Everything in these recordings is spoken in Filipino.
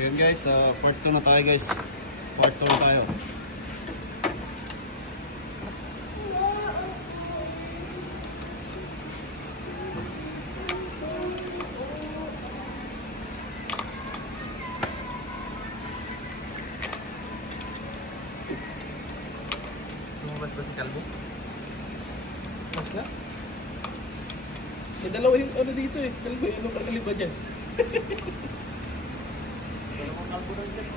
Yun guys, part 2 na tayo guys. Part 2 na tayo. Lumabas ba si Kalbo? Basta? May dalawa yung ano dito eh. Kalbo, ano kakaliba dyan? Dalawang kalbo lang dyan.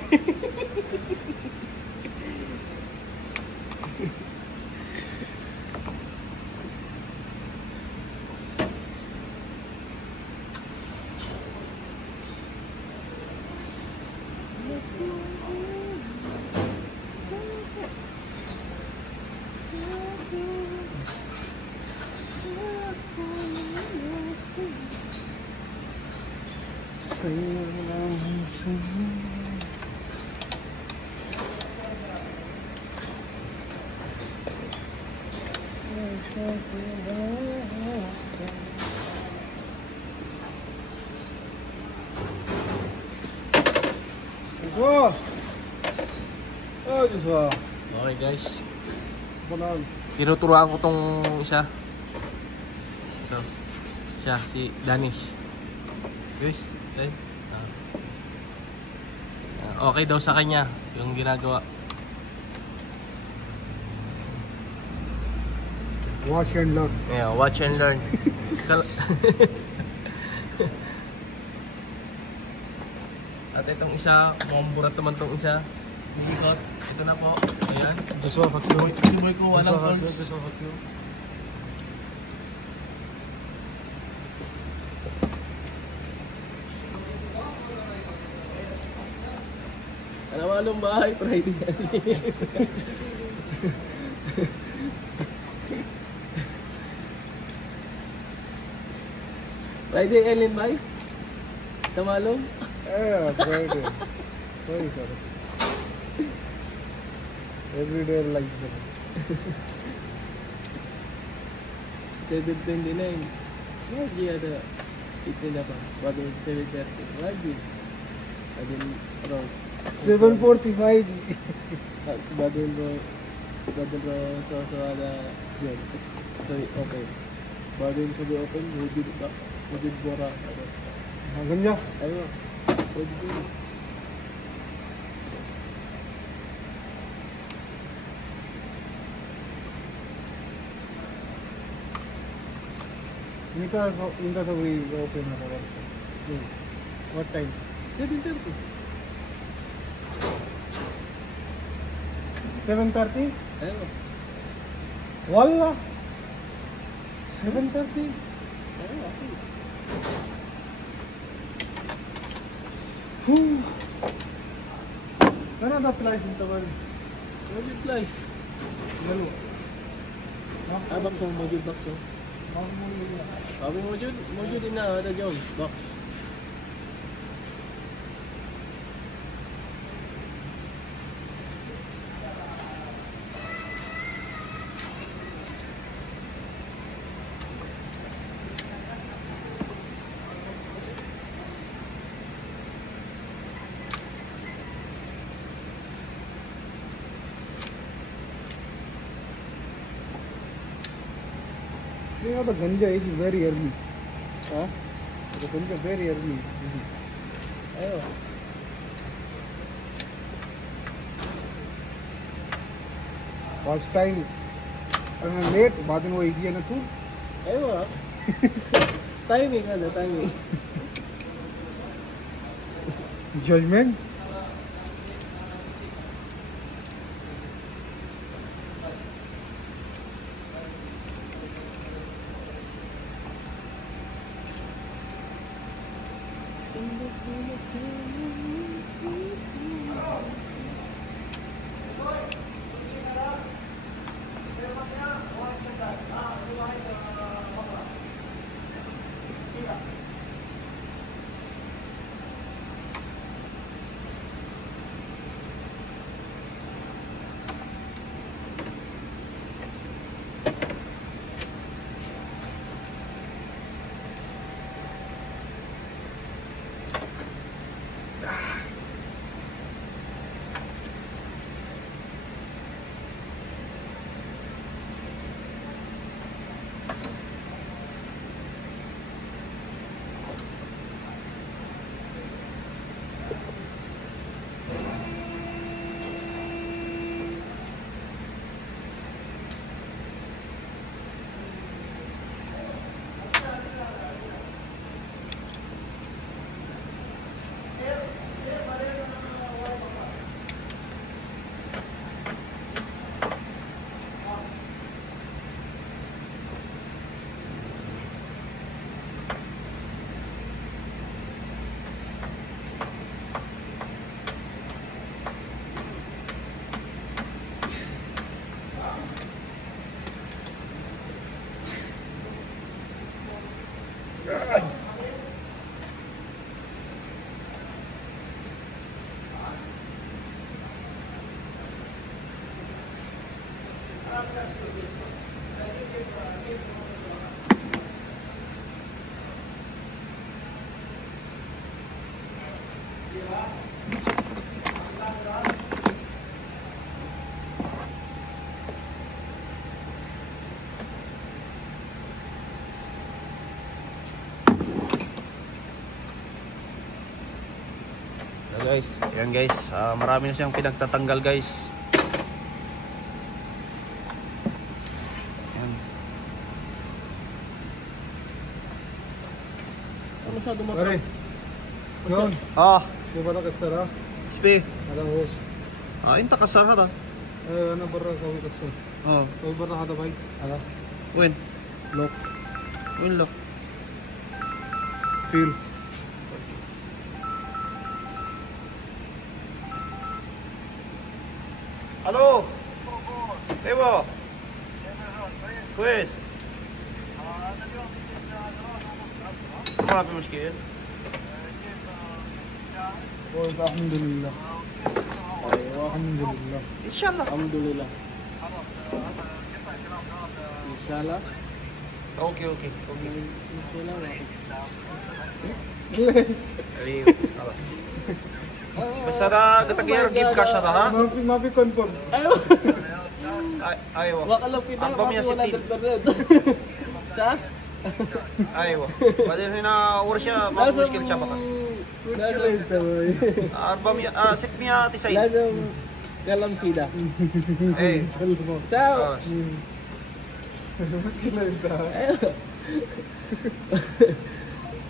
Okay guys, tinuturuan ko tong isa. Ito, siya, si Danish. Guys, okay daw sa kanya yung ginagawa. Watch and learn. Yeah, watch and learn. At itong isa, mamburat naman tong isa. Nilikot. Ito na po. Ayan. This one, fuck you. Si boy ko walang cons. This one, fuck you. Alamalong bahay, Friday. Friday, Ellen, bye. Tamalong? Yeah, Friday. Sorry, sorry. Every day like that. 7:29. Lagi ada. Itu na pa. Bago 7:30. Lagi. Adin around 7:45. Bago so ada yun. So okay. Bago sabi open, hudid bora. Hanggang niya. Ayo. Hudid. In the way open na ba? What time? 7:30. 7:30? Ayo. Wala. 7:30? Ayo, okay. Ano na place ito ba? Module place. Dalo. Box mo, module box mo. Sabi module din na ada dyan. Box. The ganja is very early. Huh? The ganja very early. Ayo. First time late, बाद में वो एक ही है ना तू. Ayo. Timing ano, timing. Judgment. Guys, ayan guys, marami na siyang pinagtatanggal guys. Ayan. Ano siya Pare. dumatang? Yun. Di ba nakatsara? Spi. Alam ko. Inta kasar hata. Ano ba rin kawin katsara? Kawin ba nakadabay? Ano? When? Lock. When lock? Feel. Halo. Ewo. Quiz. Apa muskil? Oh, alhamdulillah. Alhamdulillah. Insyaallah. Alhamdulillah. Inshallah. Okay. Inshallah. Ayun, alas. Basta na gatagir give cash na ha? Mapi confirm. Ayaw. Waka lang kita, Ang pamilya si Tin. 100%. Sa? Ayaw. Pwede rin na oras siya, mamuskil siya baka. Sit niya tisay. Lasang kalam sida. Eh. Sa?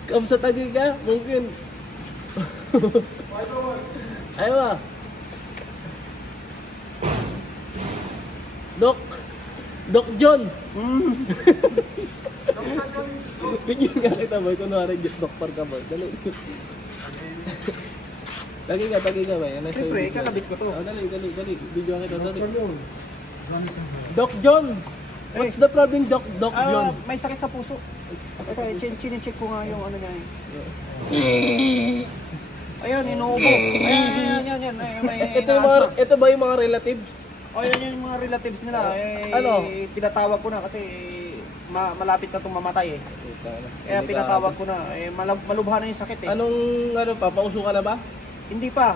Kamsa tagi ka? Mungkin. Ayaw. Doc John. Bigyan nga kita boy, kunwari doktor ka boy. Dali. Tagi ka ba? Yan Siyempre, kalabit ko to. Dali. Bigyan kita, dali. Doc John. What's the problem, Doc John? May sakit sa puso. Ito, chinecheck ko nga yung ano niya. Ayun, inuubo. Ayan. Ito ba yung mga relatives? O, yan yung mga relatives nila. Ano? Pinatawag ko na kasi malapit na itong mamatay eh. Kaya pinatawag ko na. Malubha na yung sakit eh. Anong pauso ka na ba? Hindi pa.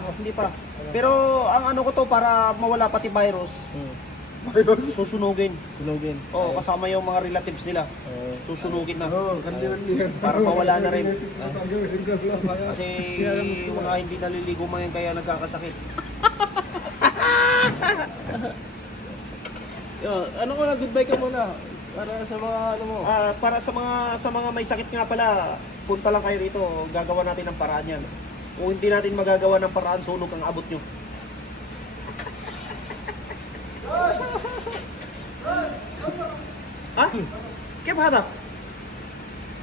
Pero ang ano ko to para mawala pati virus. Susunugin. Oo, kasama yung mga relatives nila. Susunugin na. Para mawala na rin. Kasi mga hindi naliligo ngayon kaya nagkakasakit. Ano ko na, goodbye ka muna. Para sa mga ano mo. Para sa mga may sakit nga pala, punta lang kayo rito. Gagawa natin ng paraan yan. Kung hindi natin magagawa ng paraan, sunog ang abot nyo. Ha? Kaya hada?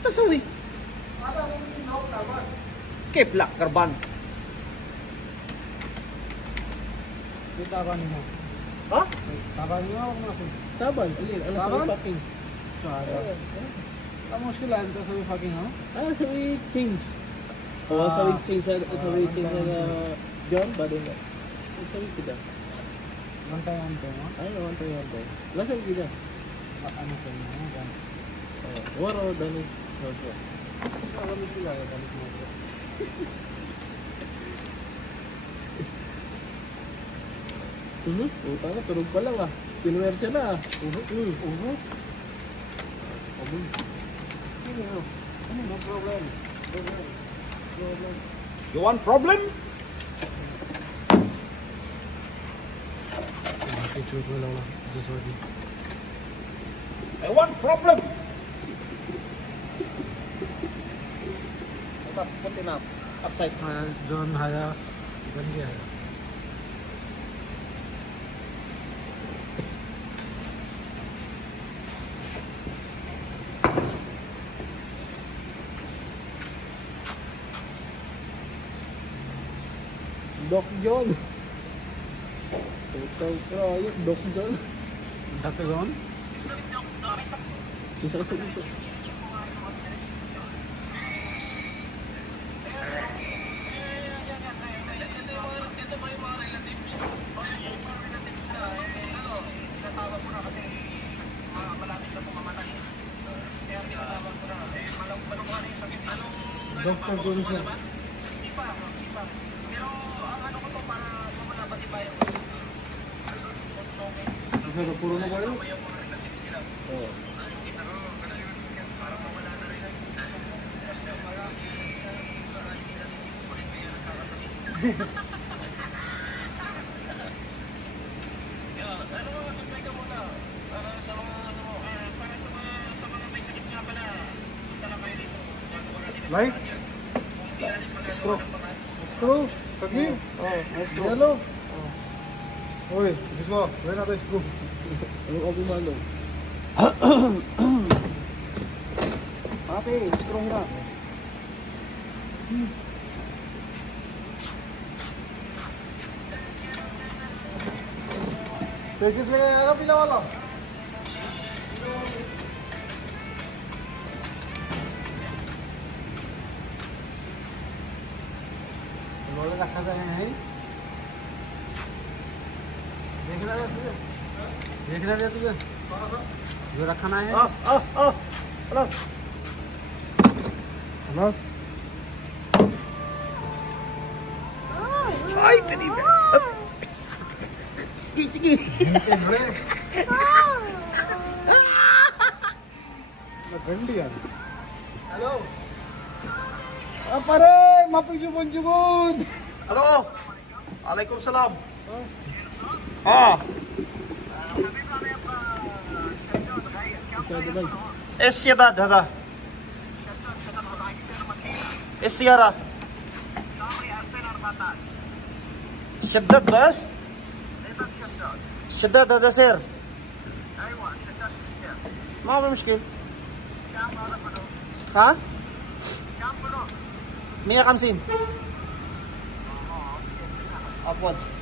Tasawi. Kaya plak karban. Taban mo. Ha? Taban mo ako natin. Taban, alin? Ano sa Taban? packing? Ang muskilan ito sa fucking ha? Sa way change. Sa way change na John, ba din na? Sa way kita. Mantay-mantay mo? Ay, wantay. Lasang kita. Ano sa inyo? Waro, danis. Ako muskila, balik mo. Puta na, turog pa lang ah. Pinuwersa na ah. No problem. You want problem? Picture ko lang. Just sorry. I want problem. Put it up. Upside. John Haya. Bन गया है. Doc John. Ikaw ayun, Doc John. Dr. John? Isa ka dito. Dr. Gonzo. puro na kayo. Oo. Right? Screw. Screw. Kaki. Oo, may screw. Yellow. Oy, Biswa, where are the screw? Anong kabumalo? Okay, screw na. पेचिस लगाएगा पीला वाला वाला रखा था नहीं देख रहा है तुझे जो रखना है Alas. खलास Ay, tadi ba? Sige. गंडी यार Hello? pare mapijubon-jubon Halo. Waalaikumsalam. Ah, Sa Dubai. السيادة هذا. السيارة. شداد بس؟ شداد هذا سير. ما في مشكلة. ها؟ 150. عفوا.